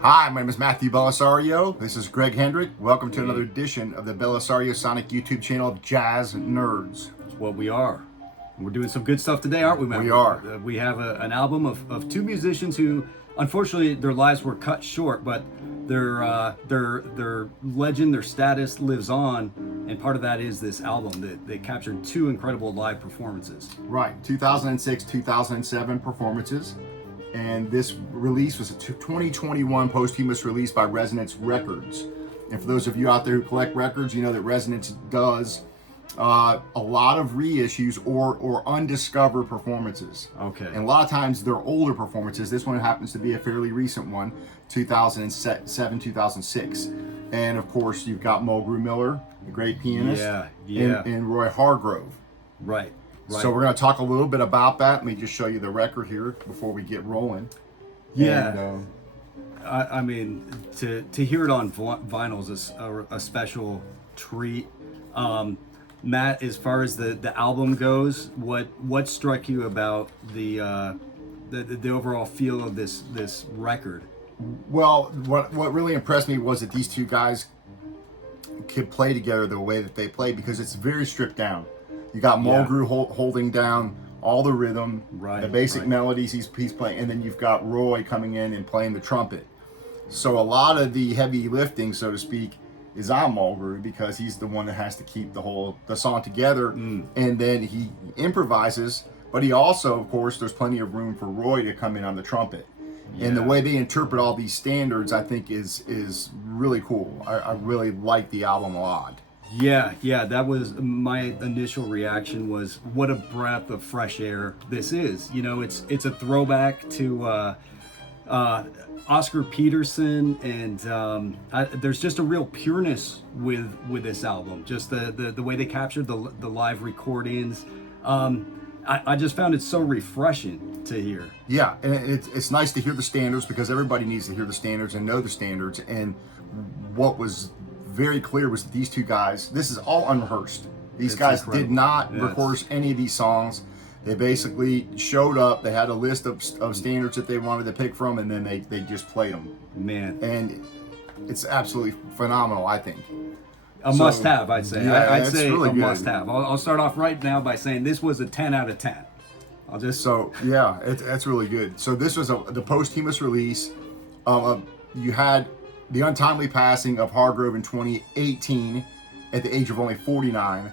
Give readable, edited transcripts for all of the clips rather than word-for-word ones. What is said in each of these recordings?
Hi, my name is Matthew Belisario. This is Greg Hendrick. Welcome to another edition of the Belisario Sonic YouTube channel of Jazz Nerds. That's what we are. We're doing some good stuff today, aren't we, Matt? We are. We have an album of two musicians who, unfortunately, their lives were cut short, but their legend, their status lives on, and part of that is this album that they captured two incredible live performances. Right, 2006, 2007 performances. And this release was a 2021 posthumous release by Resonance Records. And for those of you out there who collect records, you know that Resonance does a lot of reissues or undiscovered performances. Okay. And a lot of times they're older performances. This one happens to be a fairly recent one, 2007, 2006. And of course, you've got Mulgrew Miller, the great pianist, and Roy Hargrove. Right. So we're going to talk a little bit about that. Let me just show you the record here before we get rolling. Yeah. And, I mean, to hear it on vinyl is a special treat. Matt, as far as the album goes, what struck you about the overall feel of this record? well, what really impressed me was that these two guys could play together the way that they play, because it's very stripped down. You got Mulgrew holding down all the rhythm, the basic melodies he's playing, and then you've got Roy coming in and playing the trumpet. So a lot of the heavy lifting, so to speak, is on Mulgrew, because he's the one that has to keep the song together, and then he improvises. But he also, of course, there's plenty of room for Roy to come in on the trumpet. And the way they interpret all these standards, I think, is really cool. I really like the album a lot. Yeah, that was my initial reaction, was what a breath of fresh air this is. You know, it's a throwback to Oscar Peterson, and there's just a real pureness with this album. Just the way they captured the live recordings. I just found it so refreshing to hear. Yeah, and it's nice to hear the standards, because everybody needs to hear the standards and know the standards. And what was very clear was that these two guys, this is all unrehearsed. These guys did not record any of these songs. They basically showed up, they had a list of standards that they wanted to pick from, and then they just played them. Man. And it's absolutely phenomenal, I think. A must-have, I'd say. Yeah, I'd say really a good. must-have. I'll start off right now by saying this was a 10 out of 10. That's really good. So this was the posthumous release. You had the untimely passing of Hargrove in 2018 at the age of only 49.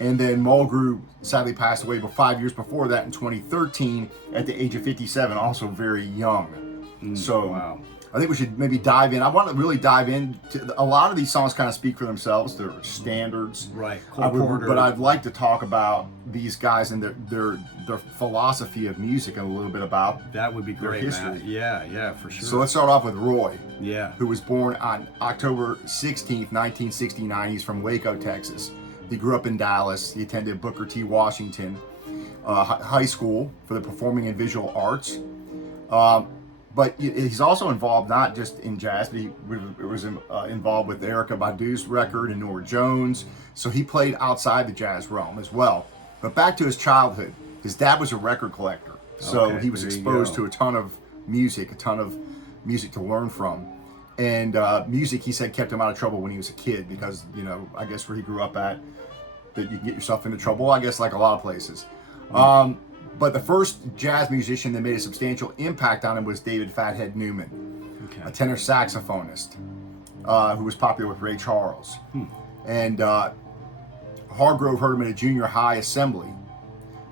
And then Mulgrew sadly passed away 5 years before that in 2013 at the age of 57, also very young. Wow. I think we should maybe dive in. I want to really dive into a lot of these songs. Kind of speak for themselves. They're standards, Right? But I'd like to talk about these guys and their philosophy of music, and a little bit about that would be great, their history. Matt. Yeah, for sure. So let's start off with Roy. Yeah. Who was born on October 16th, 1969. He's from Waco, Texas. He grew up in Dallas. He attended Booker T. Washington High School for the Performing and Visual Arts. But he's also involved not just in jazz, but he was involved with Erykah Badu's record and Norah Jones. So he played outside the jazz realm as well. But back to his childhood, his dad was a record collector. So he was exposed to a ton of music to learn from. And music, he said, kept him out of trouble when he was a kid, because, I guess where he grew up at, that you can get yourself into trouble, I guess, like a lot of places. But the first jazz musician that made a substantial impact on him was David Fathead Newman, a tenor saxophonist who was popular with Ray Charles. And Hargrove heard him at a junior high assembly.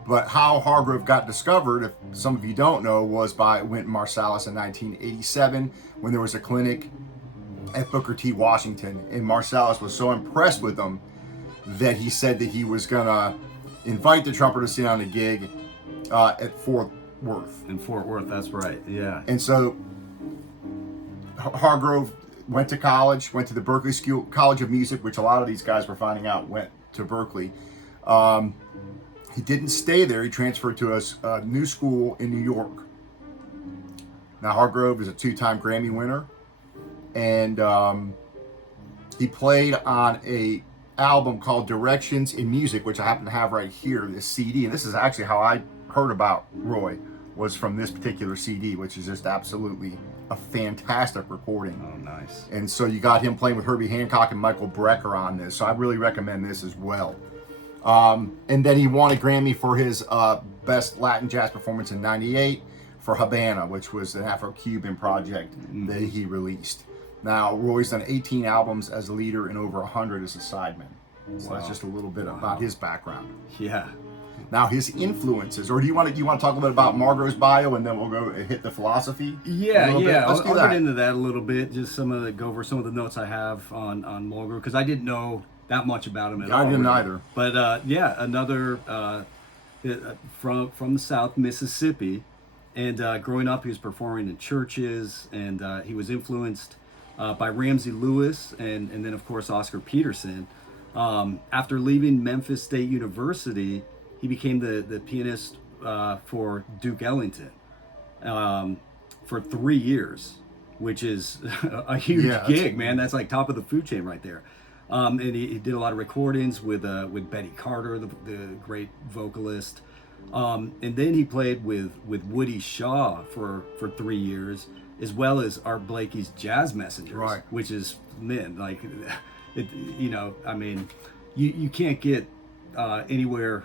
But how Hargrove got discovered, if some of you don't know, was by Wynton Marsalis in 1987, when there was a clinic at Booker T. Washington. And Marsalis was so impressed with him that he said that he was going to invite the trumpeter to sit on a gig at Fort Worth. In Fort Worth, that's right, yeah. And so Hargrove went to college, went to the Berklee School, College of Music, which a lot of these guys were finding out went to Berklee. He didn't stay there. He transferred to a new school in New York. Now, Hargrove is a two-time Grammy winner, and he played on a album called Directions in Music, which I happen to have right here, this CD. And this is actually how I heard about Roy. was from this particular CD, which is just absolutely a fantastic recording. Oh, nice. And so you got him playing with Herbie Hancock and Michael Brecker on this. So I really recommend this as well. And then he won a Grammy for his Best Latin Jazz Performance in '98 for Habana, which was an Afro-Cuban project that he released. Now, Roy's done 18 albums as a leader and over 100 as a sideman. So that's just a little bit about his background. Yeah. Now, his influences, or do you want to talk a little bit about Mulgrew's bio, and then we'll go hit the philosophy? Yeah. Let's I'll get into that a little bit. Just go over some of the notes I have on Mulgrew, because I didn't know that much about him at all. I didn't either. But another from the South, Mississippi, and growing up, he was performing in churches, and he was influenced by Ramsey Lewis, and then of course Oscar Peterson. After leaving Memphis State University, he became the pianist for Duke Ellington for 3 years, which is a huge gig, man. That's like top of the food chain right there. And he did a lot of recordings with Betty Carter, the great vocalist. And then he played with Woody Shaw for 3 years, as well as Art Blakey's Jazz Messengers, right? Which is, man, like, I mean, you can't get anywhere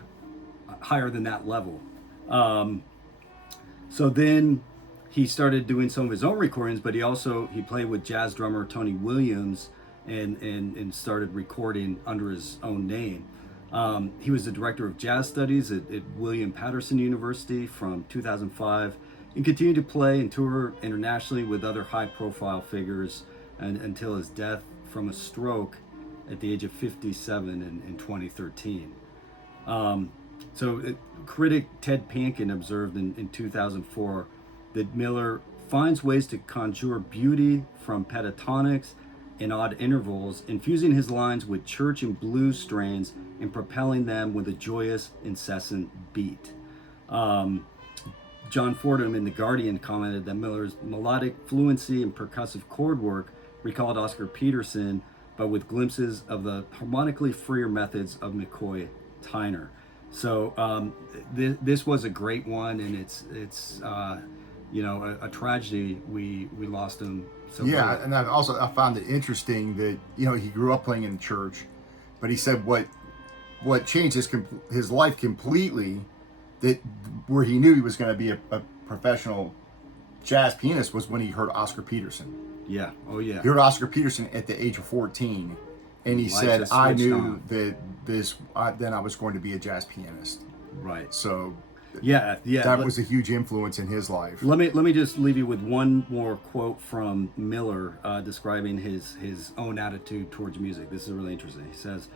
higher than that level. So then he started doing some of his own recordings, but he played with jazz drummer Tony Williams and started recording under his own name. He was the director of jazz studies at William Patterson University from 2005, and continued to play and tour internationally with other high-profile figures until his death from a stroke at the age of 57 in 2013. Critic Ted Pankin observed in 2004 that Miller finds ways to conjure beauty from pentatonics and odd intervals, infusing his lines with church and blues strains and propelling them with a joyous, incessant beat. John Fordham in The Guardian commented that Miller's melodic fluency and percussive chord work recalled Oscar Peterson, but with glimpses of the harmonically freer methods of McCoy Tyner. So this was a great one, and it's a tragedy we lost him. So yeah, early. and I found it interesting that he grew up playing in the church, but he said what changed his life completely, that where he knew he was going to be a professional jazz pianist, was when he heard Oscar Peterson. Yeah. Oh yeah. He heard Oscar Peterson at the age of 14, and he said, "I knew that then I was going to be a jazz pianist." Right. So. Yeah. That was a huge influence in his life. Let me just leave you with one more quote from Miller describing his own attitude towards music. This is really interesting. He says,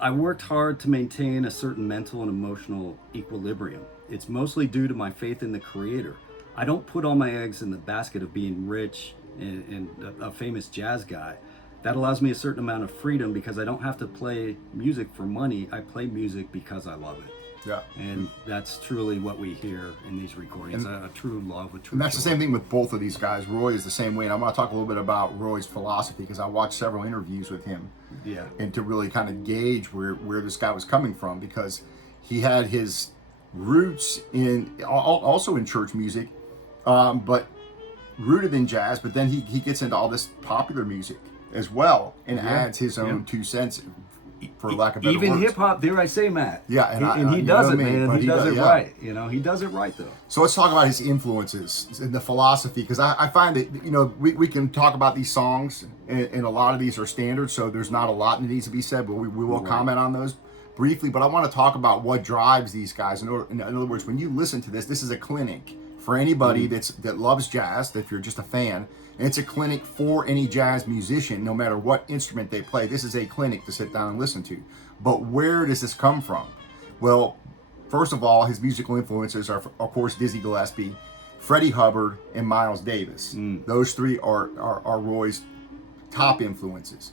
"I worked hard to maintain a certain mental and emotional equilibrium. It's mostly due to my faith in the Creator. I don't put all my eggs in the basket of being rich and a famous jazz guy. That allows me a certain amount of freedom because I don't have to play music for money. I play music because I love it." Yeah. And that's truly what we hear in these recordings, a true love, a true And that's joy. the same thing with both of these guys. Roy is the same way. And I'm going to talk a little bit about Roy's philosophy, because I watched several interviews with him. Yeah. And to really kind of gauge where this guy was coming from, because he had his roots also in church music, but rooted in jazz. But then he gets into all this popular music as well, and adds his own 2 cents, for lack of better even words. hip hop, dare I say, Matt? Yeah, and he does it, man. But He does it yeah. right. He does it right though. So let's talk about his influences and the philosophy, because I find that we can talk about these songs, and a lot of these are standard, so there's not a lot that needs to be said, but we will comment on those briefly. But I want to talk about what drives these guys. In other words, when you listen to this is a clinic for anybody that loves jazz, if you're just a fan. And it's a clinic for any jazz musician, no matter what instrument they play. This is a clinic to sit down and listen to. But where does this come from? Well, first of all, his musical influences are, of course, Dizzy Gillespie, Freddie Hubbard, and Miles Davis. Those three are Roy's top influences.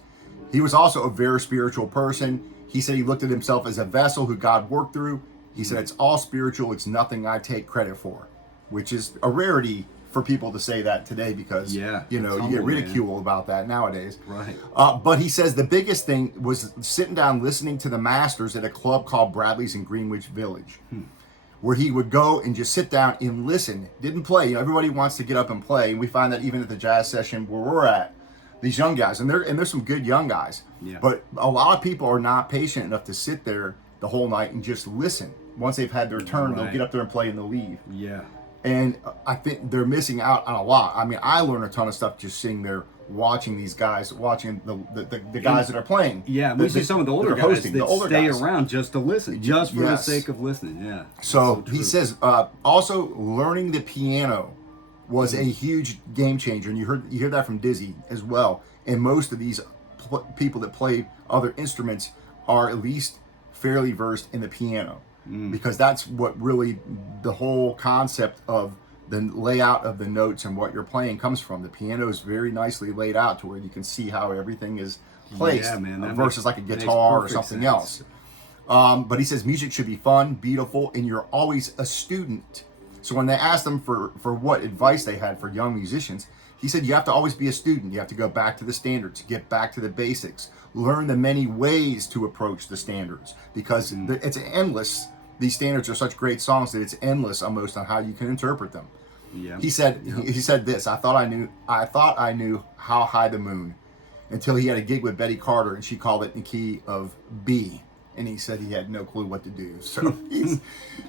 He was also a very spiritual person. He said he looked at himself as a vessel who God worked through. He said, "It's all spiritual. It's nothing I take credit for," which is a rarity for people to say that today, because you get ridiculed about that nowadays. Right. But he says the biggest thing was sitting down listening to the Masters at a club called Bradley's in Greenwich Village. where he would go and just sit down and listen. Didn't play. Everybody wants to get up and play, and we find that even at the jazz session where we're at, these young guys, and there's some good young guys, but a lot of people are not patient enough to sit there the whole night and just listen. Once they've had their turn, they'll get up there and play and they'll leave. Yeah. And I think they're missing out on a lot. I mean, I learn a ton of stuff just sitting there watching these guys, watching the guys that are playing. Yeah, we see some of the older guys hosting, that stay around just to listen, just for the sake of listening. Yeah. So he says also learning the piano was a huge game changer, and you hear that from Dizzy as well. And most of these people that play other instruments are at least fairly versed in the piano, because that's what really the whole concept of the layout of the notes and what you're playing comes from. The piano is very nicely laid out to where you can see how everything is placed, versus like a guitar or something else. But he says music should be fun, beautiful, and you're always a student. So when they asked him for what advice they had for young musicians, he said you have to always be a student. You have to go back to the standards, get back to the basics, learn the many ways to approach the standards, because it's endless. These standards are such great songs that it's endless almost on how you can interpret them. Yeah. He said this, I thought I knew how high the moon, until he had a gig with Betty Carter and she called it in the key of B. And he said he had no clue what to do. So he's,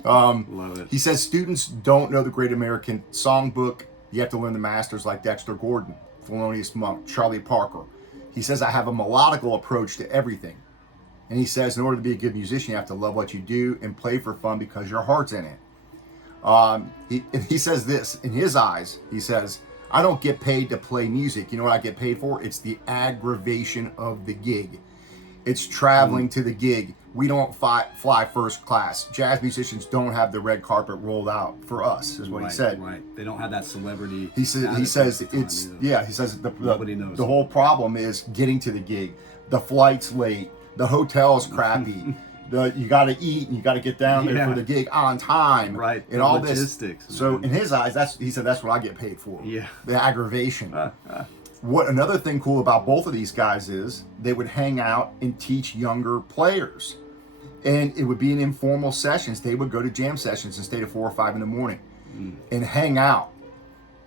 love it. He says students don't know the Great American Songbook. You have to learn the masters like Dexter Gordon, Thelonious Monk, Charlie Parker. He says I have a melodical approach to everything. And he says in order to be a good musician, you have to love what you do and play for fun because your heart's in it. He says this, in his eyes, he says, I don't get paid to play music. You know what I get paid for? It's the aggravation of the gig. It's traveling to the gig. We don't fly first class. Jazz musicians don't have the red carpet rolled out for us, is what he said. Right. They don't have that celebrity. He says it's yeah. He says the whole problem is getting to the gig. The flight's late. The hotel's crappy. You got to eat and you got to get down there for the gig on time. Right. And all logistics, this. So in his eyes, he said that's what I get paid for. Yeah. The aggravation. What another thing cool about both of these guys is they would hang out and teach younger players, and it would be in informal sessions. They would go to jam sessions and stay to 4 or 5 in the morning and hang out.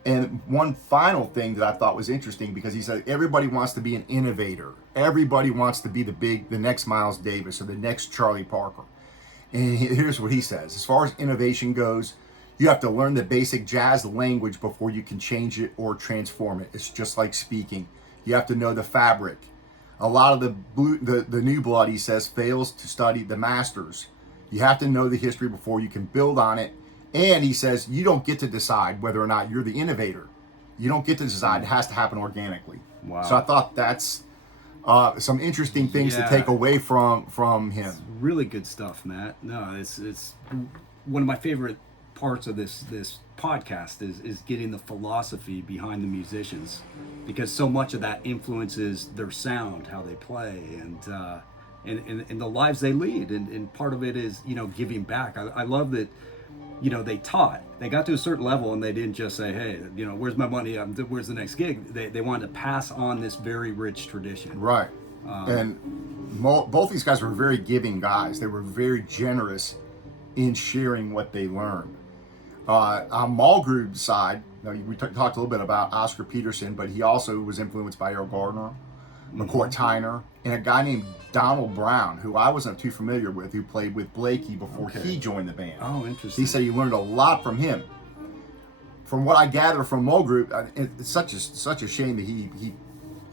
And one final thing that I thought was interesting, because he said everybody wants to be an innovator. Everybody wants to be the next Miles Davis or the next Charlie Parker. And here's what he says: as far as innovation goes, you have to learn the basic jazz language before you can change it or transform it. It's just like speaking. You have to know the fabric. A lot of the new blood, he says, fails to study the masters. You have to know the history before you can build on it. And he says you don't get to decide whether or not you're the innovator. You don't get to decide. It has to happen organically. Wow. So I thought that's some interesting things to take away from him. It's really good stuff, Matt. No, it's one of my favorite parts of this podcast is getting the philosophy behind the musicians, because so much of that influences their sound, how they play, and the lives they lead, and part of it is giving back. I love that they taught. They got to a certain level and they didn't just say, hey, where's my money, where's the next gig. They wanted to pass on this very rich tradition, right? And both these guys were very giving guys. They were very generous in sharing what they learned. On Mulgrew's side, we talked a little bit about Oscar Peterson, but he also was influenced by Errol Gardner, McCoy Tyner, and a guy named Donald Brown, who I wasn't too familiar with, who played with Blakey before he joined the band. Oh, interesting. He said he learned a lot from him. From what I gather from Mulgrew, it's such a shame that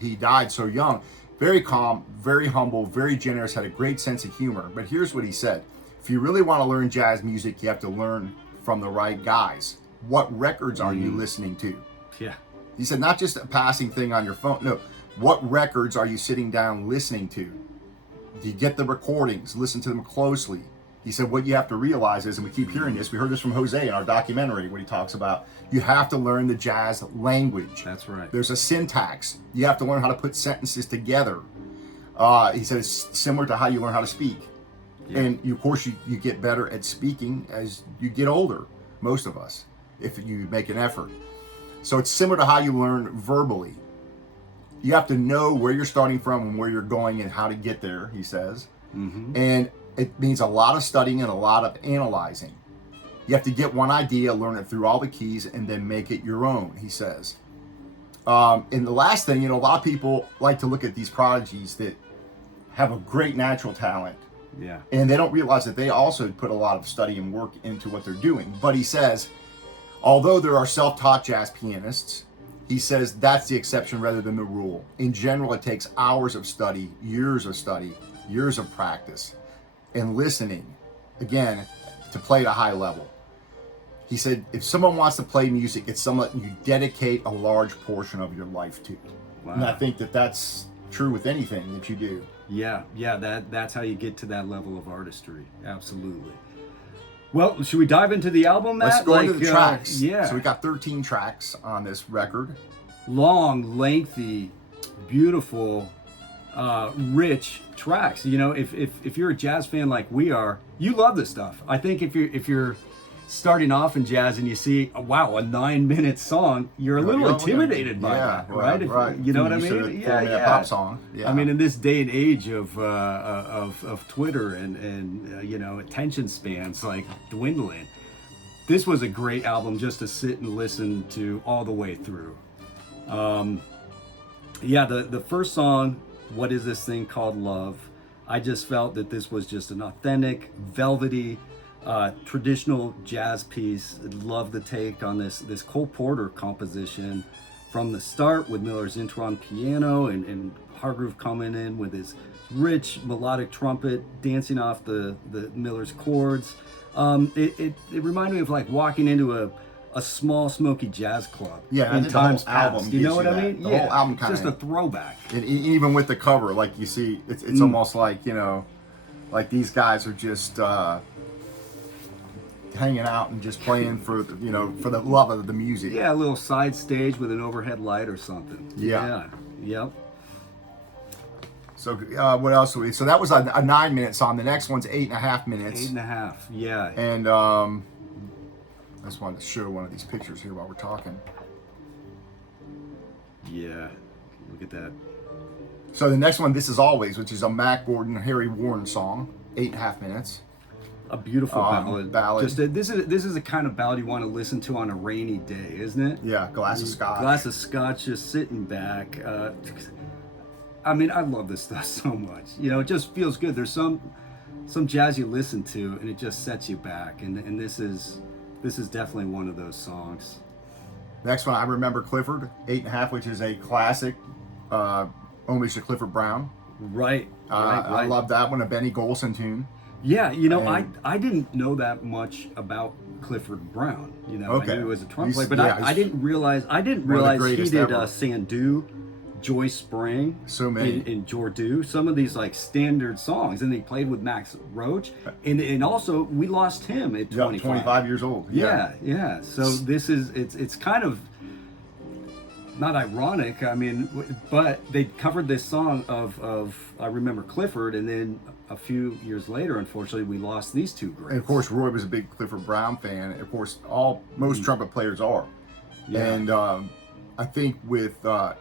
he died so young. Very calm, very humble, very generous, had a great sense of humor. But here's what he said: if you really want to learn jazz music, you have to learn from the right guys. What records are you listening to? Yeah. He said not just a passing thing on your phone. No. What records are you sitting down listening to? Do you get the recordings? Listen to them closely. He said what you have to realize is, and we keep hearing this, we heard this from Jose in our documentary when he talks about, you have to learn the jazz language. That's right. There's a syntax. You have to learn how to put sentences together. He said it's similar to how you learn how to speak. Yeah. And of course you get better at speaking as you get older, most of us, if you make an effort. So it's similar to how you learn verbally. You have to know where you're starting from and where you're going and how to get there, he says. And it means a lot of studying and a lot of analyzing. You have to get one idea, learn it through all the keys, and then make it your own, he says. And the last thing, a lot of people like to look at these prodigies that have a great natural talent. Yeah. And they don't realize that they also put a lot of study and work into what they're doing. But he says, although there are self-taught jazz pianists, he says that's the exception rather than the rule. In general, it takes hours of study, years of practice, and listening, again, to play at a high level. He said, if someone wants to play music, it's someone you dedicate a large portion of your life to. Wow. And I think that that's true with anything that you do. Yeah, that's how you get to that level of artistry. Absolutely. Well, should we dive into the album, Matt? Let's go into the tracks. Yeah. So we got 13 tracks on this record. Long, lengthy, beautiful, rich tracks. If you're a jazz fan like we are, you love this stuff. I think if you're starting off in jazz and you see, a 9-minute song, you're a little intimidated by that, right? Right. You know what I mean? Yeah. Pop song. Yeah. I mean, in this day and age of Twitter and attention spans like dwindling, this was a great album just to sit and listen to all the way through. The first song, What Is This Thing Called Love? I just felt that this was just an authentic, velvety, traditional jazz piece. Love the take on this Cole Porter composition from the start with Miller's intro on piano and Hargrove coming in with his rich melodic trumpet dancing off the Miller's chords. It reminded me of like walking into a small smoky jazz club in times past. You know what I mean? The whole album just a throwback. And even with the cover, like you see, it's almost like, like these guys are just hanging out and just playing for the love of the music. Yeah, a little side stage with an overhead light or something. Yeah. Yep. So what else? So that was a 9-minute song. The next one's 8.5 minutes. 8.5. Yeah. And I just wanted to show one of these pictures here while we're talking. Yeah. Look at that. So the next one, This Is Always, which is a Mac Gordon, Harry Warren song, 8.5 minutes. A beautiful ballad. Ballad. This is a kind of ballad you want to listen to on a rainy day, isn't it? Yeah, glass of scotch. Glass of scotch, just sitting back. I mean, I love this stuff so much. It just feels good. There's some jazz you listen to and it just sets you back, and this is definitely one of those songs. Next one, I Remember Clifford, 8.5, which is a classic homage to Clifford Brown. Right. I love that one, a Benny Golson tune. Yeah, I didn't know that much about Clifford Brown. Okay. I knew he was a trumpet player, but I didn't realize he did Sandu, Joy Spring, so many in Jordu, some of these like standard songs, and he played with Max Roach, and also we lost him at 25 years old. Yeah. So this is it's kind of not ironic, I mean, but they covered this song of I Remember Clifford, and then a few years later, unfortunately, we lost these two greats. And of course, Roy was a big Clifford Brown fan. Of course, most trumpet players are. Yeah. And I think with the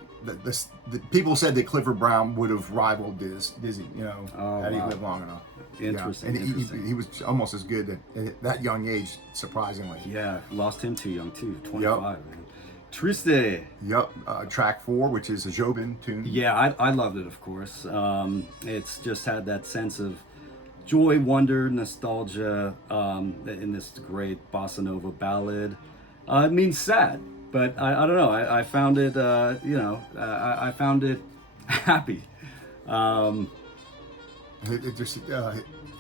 people said that Clifford Brown would have rivaled Dizzy, had he lived long enough. Interesting. Yeah. And he was almost as good at that young age, surprisingly. Yeah, lost him too young too, 25. Yep. Man. Triste. Yep. Track 4, which is a Jobin tune. Yeah, I loved it, of course. It's just had that sense of joy, wonder, nostalgia in this great bossa nova ballad. It means sad, but I don't know. I found it, I found it happy.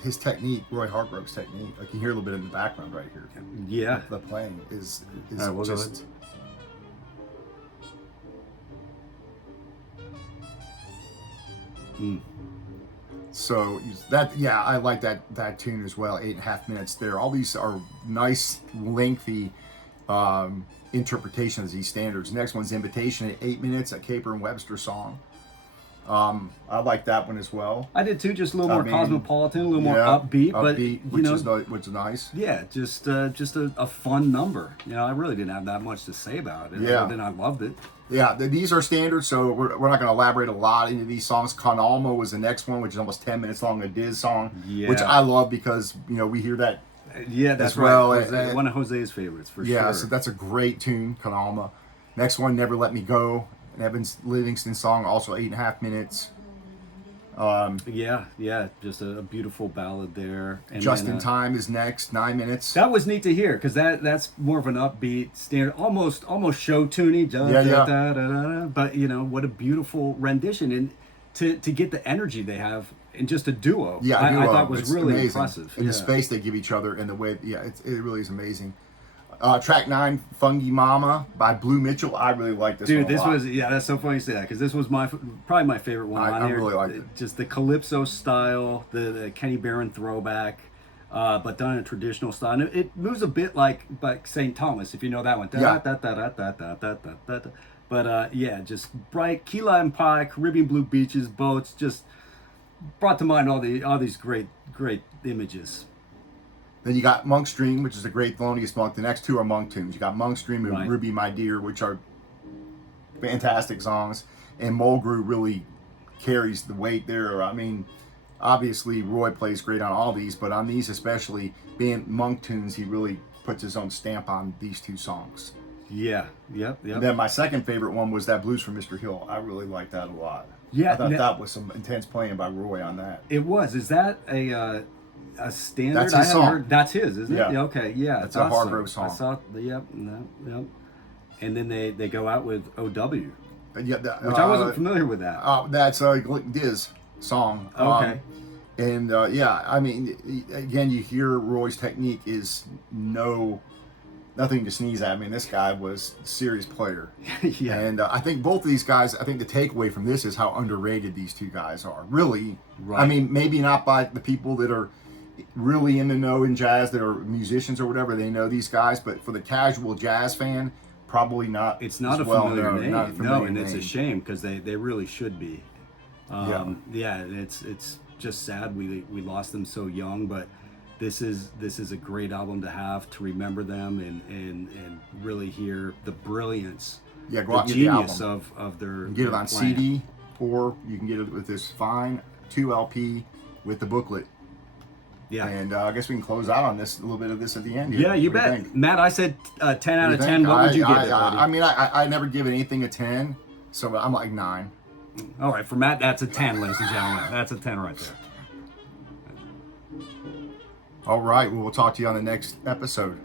His technique, Roy Hargrove's technique, like you hear a little bit in the background right here. Yeah. The playing is we'll just... So I like that tune as well. 8.5 minutes there. All these are nice, lengthy interpretations of these standards. Next one's Invitation at 8 minutes, a Caper and Webster song. I like that one as well. I did too, just a little more cosmopolitan, a little more upbeat, but which is nice. Yeah, just a fun number. I really didn't have that much to say about it. Yeah. Other than I loved it. Yeah, these are standards, so we're not going to elaborate a lot into these songs. Con Alma was the next one, which is almost 10 minutes long, a Diz song, which I love because we hear that Yeah, that's as well. right. One of Jose's favorites for Yeah, sure. so that's a great tune, Kalama. Next one, Never Let Me Go, an Evans Livingston song, also 8.5 minutes. Yeah, just a beautiful ballad there. And Just then, in Time is next, 9 minutes. that was neat to hear because that's more of an upbeat standard, almost show tuney. But what a beautiful rendition, and to get the energy they have in just a duo. Yeah, I duo. thought was It's really amazing. impressive. And the space they give each other and the way, it really is amazing. Track 9, Fungi Mama by Blue Mitchell. I really like this one Dude, a lot. that's so funny you say that because this was probably my favorite one on I there. really liked it. Just the calypso style, the Kenny Barron throwback, but done in a traditional style. And it moves a bit like St. Thomas, if you know that one. Yeah. But just bright key lime pie, Caribbean blue beaches, boats, just brought to mind all these great images. Then you got Monk's Dream, which is a great Thelonious Monk. The next two are Monk tunes. You got Monk's Dream and Right. Ruby My Dear, which are fantastic songs. And Mulgrew really carries the weight there. I mean, obviously Roy plays great on all these, but on these especially, being Monk tunes, he really puts his own stamp on these two songs. Yeah, yep. And then my second favorite one was that Blues from Mr. Hill. I really liked that a lot. Yeah, I thought that was some intense playing by Roy on that. It was. Is that a standard? That's his I haven't song. heard. That's his, isn't it? Yeah. Okay, yeah. That's a Hargrove song. I saw. Yep. And then they go out with OW, Yeah, which I wasn't familiar with that. That's Diz song. Okay. I mean, again, you hear Roy's technique is nothing to sneeze at. I mean, this guy was a serious player. Yeah. And I think both of these guys, I think the takeaway from this is how underrated these two guys are. Really. Right. I mean, maybe not by the people that are really in the know in jazz, that are musicians or whatever, they know these guys, but for the casual jazz fan, probably not. It's not as a well familiar known, name. not a familiar And it's a name. shame because they really should be. It's just sad we lost them so young, but this is a great album to have to remember them and really hear the brilliance, Yeah, go the out and get the genius album. of their. You can get it on playing. CD, or you can get it with this fine 2 LP with the booklet. Yeah. And I guess we can close out on this, a little bit of this at the end here. Yeah, you What do bet. think? Matt, I said 10 out What do of you 10. think? What would you give it, I buddy? mean, I never give anything a 10, so I'm like 9. All right, for Matt, that's a 10, ladies and gentlemen. That's a 10 right there. All right, well, we'll talk to you on the next episode.